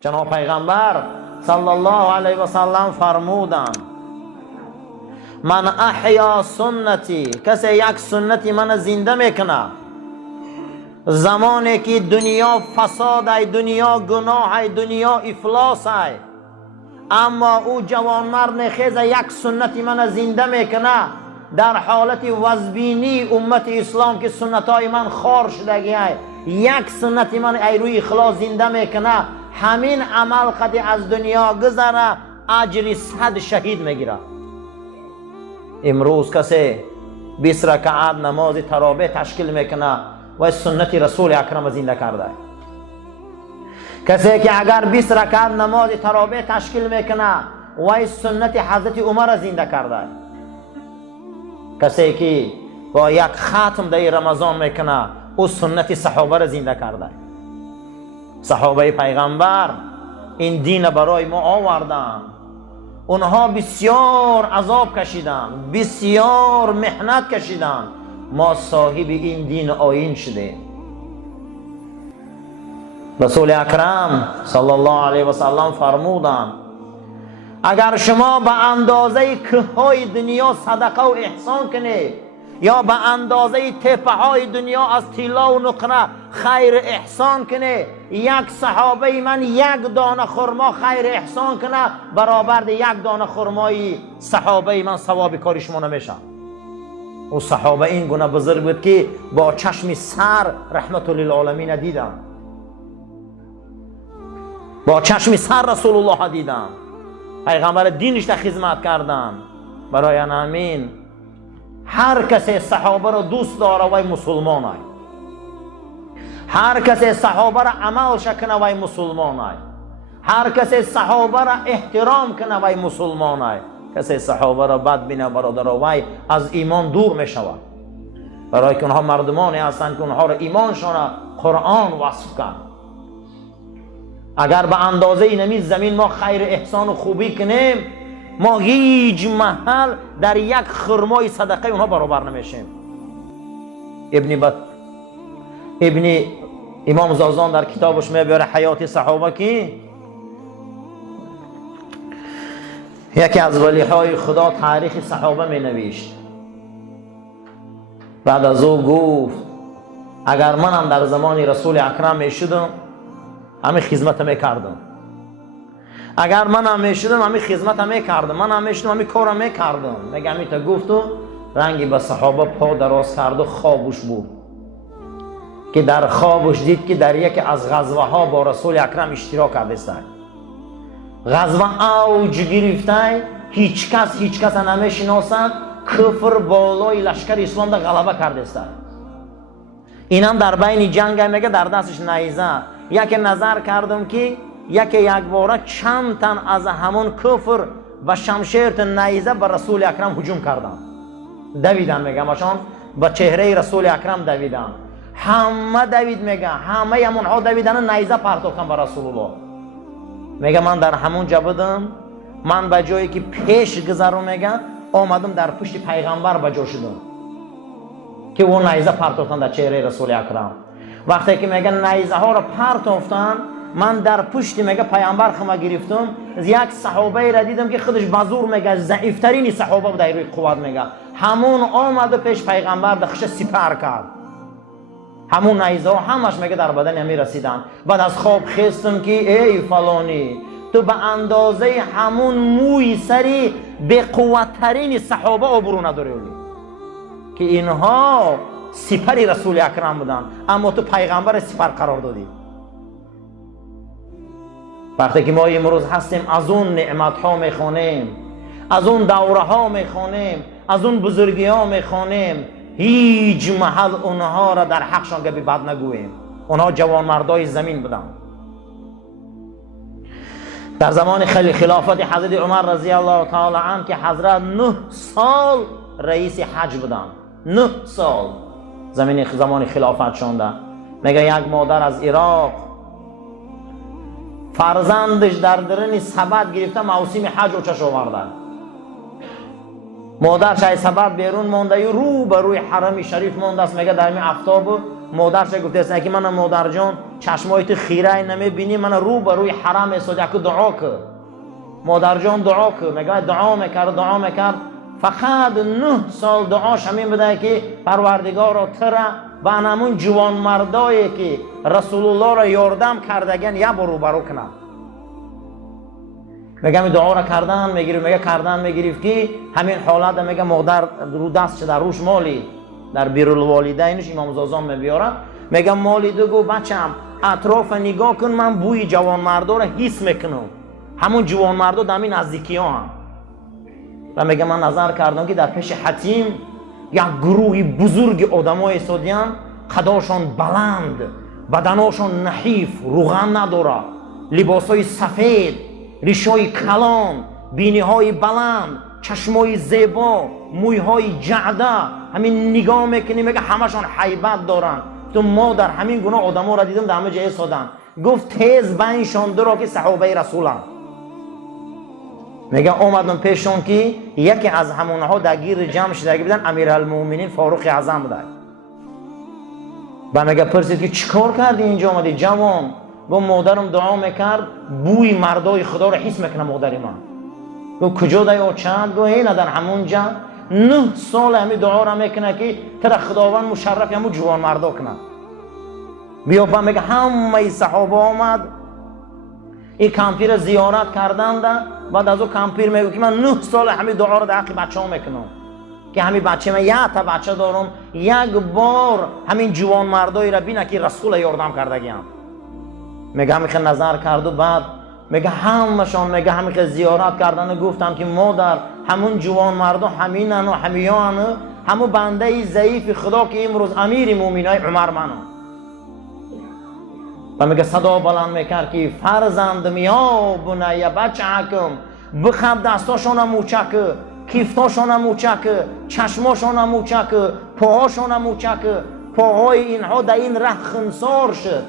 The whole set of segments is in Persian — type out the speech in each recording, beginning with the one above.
جناب پیغمبر صلی الله علیه و سلم فرمودند من احیا سنتی، کسی یک سنتی من زنده میکنه زمانی که دنیا فساد ای، دنیا گناه ای، دنیا افلاس ای، اما او جوانمرد خیز یک سنتی من زنده میکنه در حالت وزبینی امت اسلام که سنت های من خار شدگی ای، یک سنتی من ای روی اخلاص زنده میکنه، همین عمل قد از دنیا گذره اجر 100 شهید میگیره. امروز کسی 20 رکعت نماز تراویح تشکیل میکنه و سنت رسول اکرم زنده کرده. کسی که اگر 20 رکعت نماز تراویح تشکیل میکنه و سنت حضرت عمر زنده کرده. کسی که با یک ختم در رمضان میکنه او سنت صحابه را زنده کرده. صحابه پیغمبر این دین برای ما آوردن، اونها بسیار عذاب کشیدن، بسیار محنت کشیدن، ما صاحب این دین آیین شدیم. رسول اکرم صلی الله علیه و سلم فرمودند اگر شما به اندازه کههای دنیا صدقه و احسان کنید یا به اندازه تپه های دنیا از طلا و نقره خیر احسان کنه، یک صحابه من یک دانه خرما خیر احسان کنه برابر یک دانه خرمای صحابه من ثواب کاری شما نمیشه. او صحابه این گونه بزرگ بود که با چشم سر رحمت للعالمین دیدن، با چشم سر رسول الله دیدن، پیغمبر دینش را خدمت کردن. برای همین هر کسی صحابه را دوست داره وی مسلمان ای، هر کسی صحابه را عمل کنه وی مسلمان ای، هر کسی صحابه را احترام کنه وی مسلمان ای. کسی صحابه را بد بینه برادر وی از ایمان دور می شود، برای که اونها مردمانی هستند که اونها را ایمانشان قرآن وصف کرد. اگر به اندازه اینمی زمین ما خیر احسان و خوبی کنیم ما هیچ محل در یک خرمای صدقه اونها برابر نمیشیم. ابن امام زازان در کتابش میبره حیات صحابه که یکی از ولیهای خدا تاریخ صحابه می نوشت. بعد از او گفت اگر منم در زمان رسول اکرم می شدم همین خدمت می کردم، اگر من هم میشدم همین خدمت هم میکردم، من هم میشدم همین کار هم میکردم. میگه همین تا گفت و رنگی به صحابه پا دراز کرد و خوابش بود که در خوابش دید که در یکی از غزوه ها با رسول اکرم اشتراک کرده است. غزوه اوج گرفته، هیچ کس نمیشناسد، کفر بالای لشکر اسلام در غلبه کرده است. اینم در بین جنگ میگه در دستش نیزه. یک نظر کردم که یک باره چند تن از همون کفر و شمشیر نیزه به رسول اکرم هجوم کردن، دویدن. میگه ماشان به چهره رسول اکرم دویدن، همه دوید. میگه همه همونها دویدن نیزه پرتافتن به رسول الله. میگه من در همون جا بودم، من به جایی که پیش گذرم میگه آمدم در پشت پیغمبر به جا شدم که اون نیزه پرتافتن در چهره رسول اکرم. وقتی که میگه نیزه ها رو پرتافتن من در پشت میگه پیامبر خما گرفتم، یک صحابه را دیدم که خودش بزرگ میگه ضعیفترین صحابه بود در روی قوت. میگه همون آمد پیش پیغمبر دخش سپر کرد، همون نیزه ها همش میگه در بدن همی رسیدن. بعد از خواب خستم که ای فلانی تو به اندازه همون موی سری به قوتترین صحابه آبرو نداری که اینها سپری رسول اکرم بودن، اما تو پیغمبر سپر قرار دادی. وقتی که ما امروز هستیم از اون نعمت ها میخوانیم، از اون دوره ها میخوانیم، از اون بزرگی ها میخوانیم، هیچ محل اونها را در حقشان گپی بد نگوییم. اونها جوان مردای زمین بودن. در زمان خلافت حضرت عمر رضی الله تعالی عنه که حضرت 9 سال رئیس حج بودن، 9 سال زمان خلافت شونده. میگه یک مادر از عراق فرزندش در درن سبد گرفته موسم حج و چش آوردن. مادر شای سبد بیرون مونده رو به روی حرم شریف مونده است. میگه در می افتاب مادرش گفته است که من مادر جان چشمایت خیره نمیبینی، من رو به روی حرم ایستادی که دعا که مادر جان دعا که میگه دعا میکرد فقط 9 سال دعاش همین بوده که پروردگار ترا و همون جوان مردایی که رسول الله را یاردم کردگن یا برو کنم. میگه می دعا را کردن میگرفتی همین حالت میگه مادر رو دست در روش مالی در بیرالوالدینش امام زازان میبیاره، میگه مالی گو بچم اطراف نگاه کن، من بوی جوان مردا را حس میکنم، همون جوان مردا در همین نزدیکی ها هم. و میگه من نظر کردم که در پیش حتیم یک گروهی بزرگ آدمای ایستادیان، قداشان بلند، بدناشان نحیف، روغن نداره، لباسای سفید، ریشای کلان، بینیهای بلند، چشمای زیبا، مویهای جعده، همین نگاه میکنی میگه همشان حیبت دارن. تو ما در همین گونه آدما را دیدم در همه جای ایستادن. گفت تیز بینشان درا که صحابه رسولن. میگه اومدم پیشون که یکی از همونها درگیر جمع شده بودن، امیرالمومنین فاروق اعظم بوده. و میگه پرسید که چیکار کردی اینجا اومدی جوان؟ گفت مادرم دعا میکرد بوی مردای خدا رو حس میکنه مادر من. گفت کجا دای چند؟ گفت اینه در همونجا 9 سال همین دعا را میکنه که تر خداوند مشرف همون جوان مردا کنه. بیا با میگه همه صحابه آمد این کمپیر زیارت کردند. بعد از او کمپیر میگه که من 9 سال همین دعا را در حق بچه‌ها میکنم که همین بچه من تا بچه دارم، یک بار همین جوان مردایی را بینه که رسول یاردم کردگیم. میگه همیشه نظر کرد و بعد میگه همشان میگه همیشه زیارت کردن و گفتن که مادر همون جوان مردا همینن و همیان، همون بنده ضعیف خدا که امروز امیر مومنای عمر منو. و میگه صدا بلند میکرد که فرزندم یا بنی بچه‌کم بخب دستاشون موچک، کیفتاشون موچک، چشماشون موچک، پاهاشون موچک، پاهای اینها در این ره خنثار شد،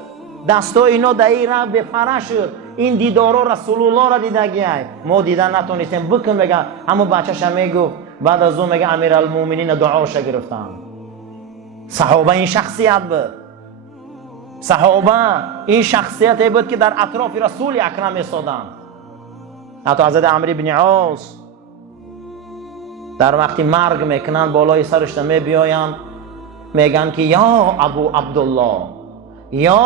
دستای اینا در این ره بپره شد. این دیدارا رسول الله را دیدگی ما دیدن نتونستیم بکن. میگه همون بچه‌ش میگفت بعد از اون میگه امیرالمومنین دعاش گرفتن. صحابه این شخصیت بود، صحابه این شخصیتی بود که در اطراف رسول اکرم ایستادن. حتی حضرت عمرو بن عاص در وقتی مرگ میکنن بالای سرش میبیاین میگن که یا ابو عبدالله، یا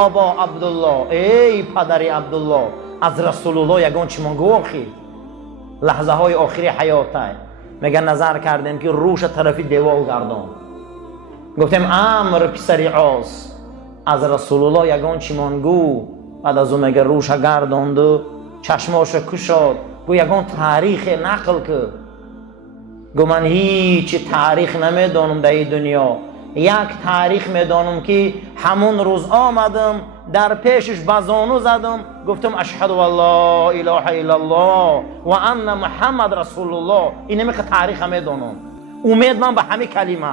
ابا عبدالله، ای پدر عبدالله، از رسول الله یگان چی من گوخی لحظه های آخری حیاته. میگن نظر کردیم که روش طرفی دیوال گردان، گفتیم عمرو پسر عاص از رسول الله یگان چی من گو. بعد از اون میگه روش گرداند و چشماش کشاد، گو یگان تاریخ نقل که گو من هیچ تاریخ نمیدانم در این دنیا، یک تاریخ میدانم که همون روز آمدم در پیشش بزانو زدم گفتم اشهد ان لا اله الا الله و ان محمد رسول الله. این نمیخه تاریخ میدانم، امید من به همین کلمه.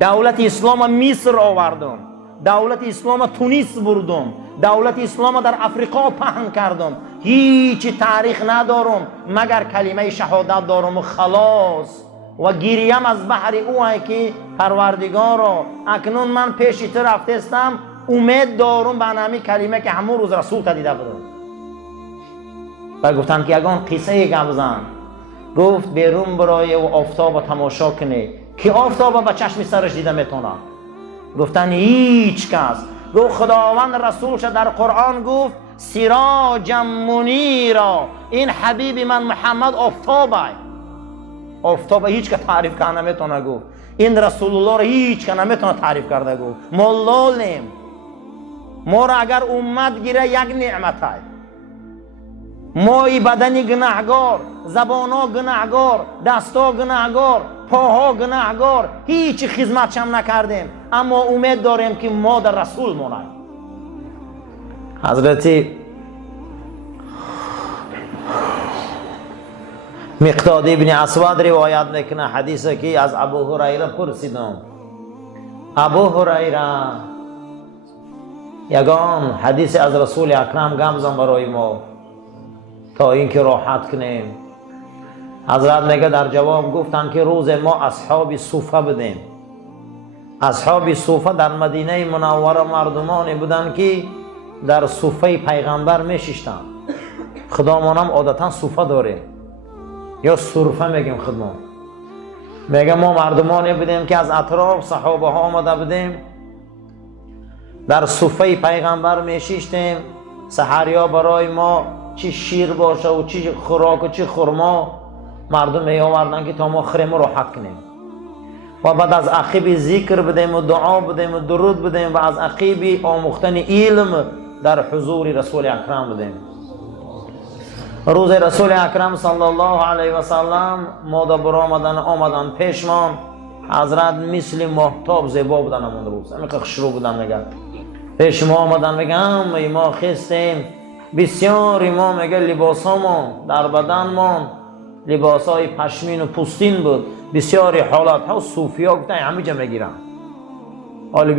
دولت اسلام مصر آوردم، دولت اسلام تونس بردم، دولت اسلام در افریقا پهن کردم. هیچ تاریخ ندارم مگر کلمه شهادت دارم و خلاص. و گیریم از بحر او که پروردگارا اکنون من پیشی تو رفتستم، امید دارم به همین کلمه که همون روز رسول تا دیده بودم. و گفتن که یگان قصه گپ زن، گفت بیرون برای و آفتاب تماشا کنه که آفتاب به چشم سرش دیده میتونه. گفتن هیچ کس. گفت خداوند رسولش در قرآن گفت سراجا منیرا، این حبیب من محمد آفتابه. آفتاب هیچ که تعریف کنه نمیتونه. گفت این رسول الله را هیچ که نمیتونه تعریف کرده. گفت ما لالیم، ما را اگر امت گیره یک نعمت های. ما ای بدنی گناهگار، زبانا گناهگار، دستا گناهگار، پاها گناهگار، هیچ خدمت هم نکردیم، اما امید داریم که ما در رسول مونیم. حضرت مقداد ابن اسود روایت میکنه حدیثی که از ابو هریره پرسیدم. ابو هریره یگان حدیث از رسول اکرم گمزن برای ما تا اینکه راحت کنیم. حضرت میگه در جواب گفتن که روز ما اصحاب صوفه بودیم. اصحاب صوفه در مدینه منوره مردمانی بودن که در صوفه پیغمبر میشیشتن. خدامانم عادتا صوفه داره یا صرفه میگیم خدمت. میگه ما مردمانی بودیم که از اطراف صحابه ها آمده بودیم، در صوفه پیغمبر میشیشتیم. سحریا برای ما چی شیر باشه و چی خوراک و چی خرما مردم می آوردن که تا ما خرم رو حق کنیم. و بعد از عقیب ذکر بدیم و دعا بدیم و درود بدیم و از عقیب آموختن علم در حضور رسول اکرم بدیم. روز رسول اکرم صلی الله علیه و سلم مادر آمدن پیشمان. حضرت مثل ماهتاب زیبا بودن همون روز، همین که خشرو بودن. میگه پیش ما آمدن میگه ما خستیم بسیاری، ما میگه لباس هامون در بدن ما لباس های پشمین و پوستین بود. بسیاری حالات ها صوفی ها گفتن همه جا میگیرن. حالی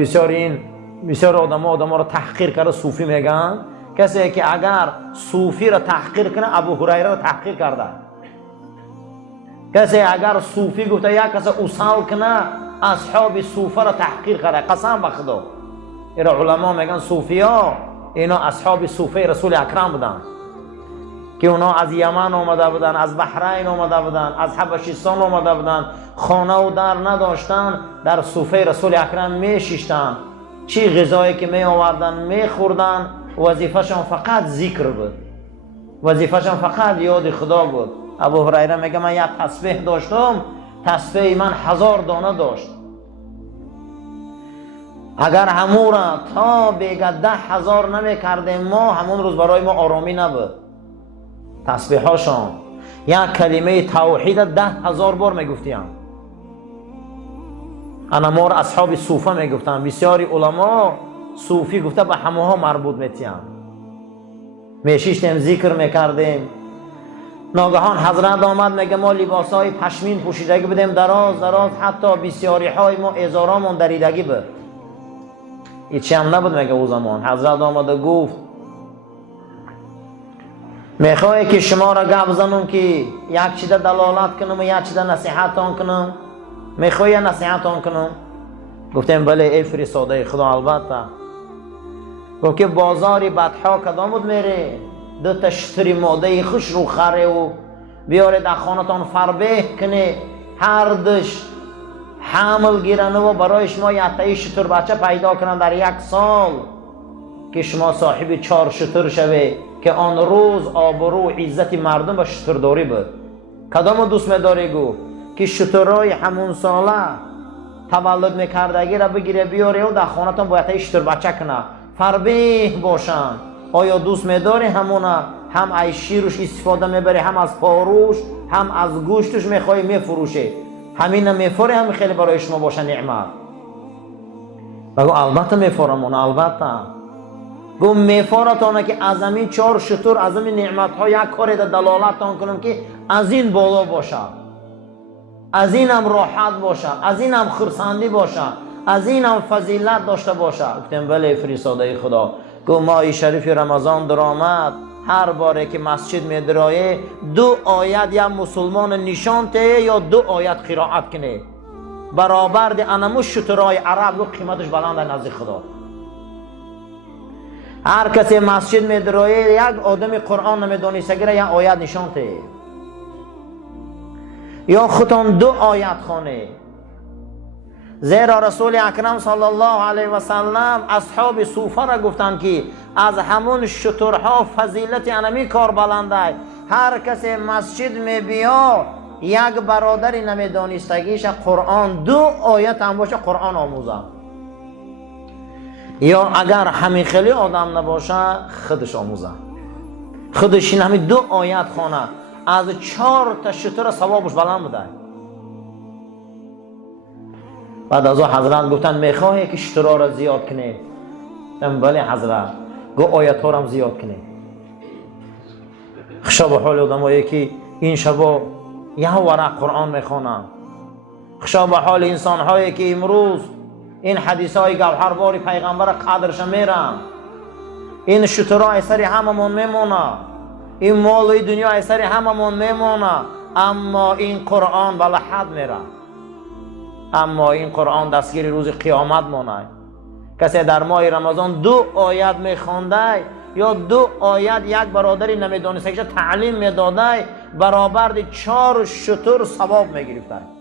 بسیار آدم ها رو تحقیر کرده صوفی میگن. کسی که اگر صوفی را تحقیر کنه ابو هریره را تحقیر کرده. کسی اگر صوفی گفته یک کسی اصال کنه اصحاب صوفه را تحقیر کرده. قسم به خدا. اینا علما میگن صوفی ها اینا اصحاب صوفه رسول اکرم بودن که اونا از یمن آمده بودن، از بحرین آمده بودن، از حبشستان آمده بودن، خانه و در نداشتن، در صوفه رسول اکرم میشیشتن. چی غذایی که می آوردن میخوردن، وظیفه‌شان فقط ذکر بود، وظیفه‌شان فقط یاد خدا بود. ابو هریره میگه من یک تسبیح داشتم، تسبیح من 1000 دانه داشت. اگر همون را تا بگه 10,000 نمیکردیم ما، همون روز برای ما آرامی نبود. تسبیح هاشان یک کلمه توحید 10,000 بار میگفتیم. انا ما اصحاب صوفه میگفتن. بسیاری علما صوفی گفته به همه ها مربوط میتیم. میشیشتیم ذکر میکردیم. ناگهان حضرت آمد میگه ما لباس های پشمین پوشیدگی بدیم دراز حتی بسیاری های ما ازارامون دریدگی بود. هیچی هم نبود میگه او زمان. حضرت آمد و گفت میخوای که شما را گپ زنم که یک چیز دلالت کنم و یک چیز نصیحتان کنم؟ میخوای نصیحتان کنم؟ گفتیم بله ای فرستاده خدا. البته. گفت که بازاری بدها کدام بود میره؟ 2 تا شتری ماده خوش رو خره و بیاره در خانتان فربه کنه، هر دش حمل گیرنه و برای شما یک تایی شتر بچه پیدا کنن در 1 سال که شما صاحب 4 شتر شوه که آن روز آبرو عزت مردم با شترداری بود. کدام دوست میداری؟ گفت که شترهای همون ساله تولد میکردگی را بگیره بیاره و در خانتان باید تایی شتر بچه کنه، فربه باشن. آیا دوست میداری همونه؟ هم از شیرش استفاده میبری، هم از پاروش، هم از گوشتش میخوای میفروشه. همین میفوره، هم خیلی برای شما باشه نعمت. بگو البته میفورم. البته. گو میفورتانه که از همین 4 شتر از همین نعمت ها یک کاری دلالتان کنم که از این بالا باشه، از این هم راحت باشه، از این هم خرسندی باشه، از این هم فضیلت داشته باشه. گفتم بله فرستاده خدا. گو ماه شریف رمضان در آمد، هر باره که مسجد می درایه 2 آیت یا مسلمان نشان ته یا 2 آیت قرائت کنه، برابر ده انمو شترهای عرب گو قیمتش بلند نزد خدا. هر کسی مسجد می درایه یک آدم قرآن نمیدانسته گیره یک آیت نشان ته یا خودتان 2 آیت خانه. زیرا رسول اکرم صلی الله علیه و سلم اصحاب صوفه را گفتن که از همون شترها فضیلت انمی کار بلنده. هر کسی مسجد می بیا یک برادری نمیدانستگیش قرآن 2 آیت هم باشه قرآن آموزه، یا اگر همین خیلی آدم نباشه خودش آموزه، خودش این همین 2 آیت خانه از 4 تا شتر ثوابش بلند بده. بعد از حضرت گفتن میخواهی که شترها را زیاد کنی؟ بله حضرت. گو آیت ها را هم زیاد کنی. خشا به حال آدم هایی که این شبا یه ورق قرآن میخوانن. خشا به حال انسان هایی که امروز این حدیث های گوهرباری پیغمبر قدرش میرن. این شترها اثری هممون میمونه، این مال دنیا اثری هممون میمونه، اما این قرآن بله حد میره. اما این قرآن دستگیر روز قیامت مانه. کسی در ماه رمضان 2 آیت میخوانده یا 2 آیت یک برادری نمیدانسته که تعلیم میداده برابر 4 شتر ثواب میگرفته.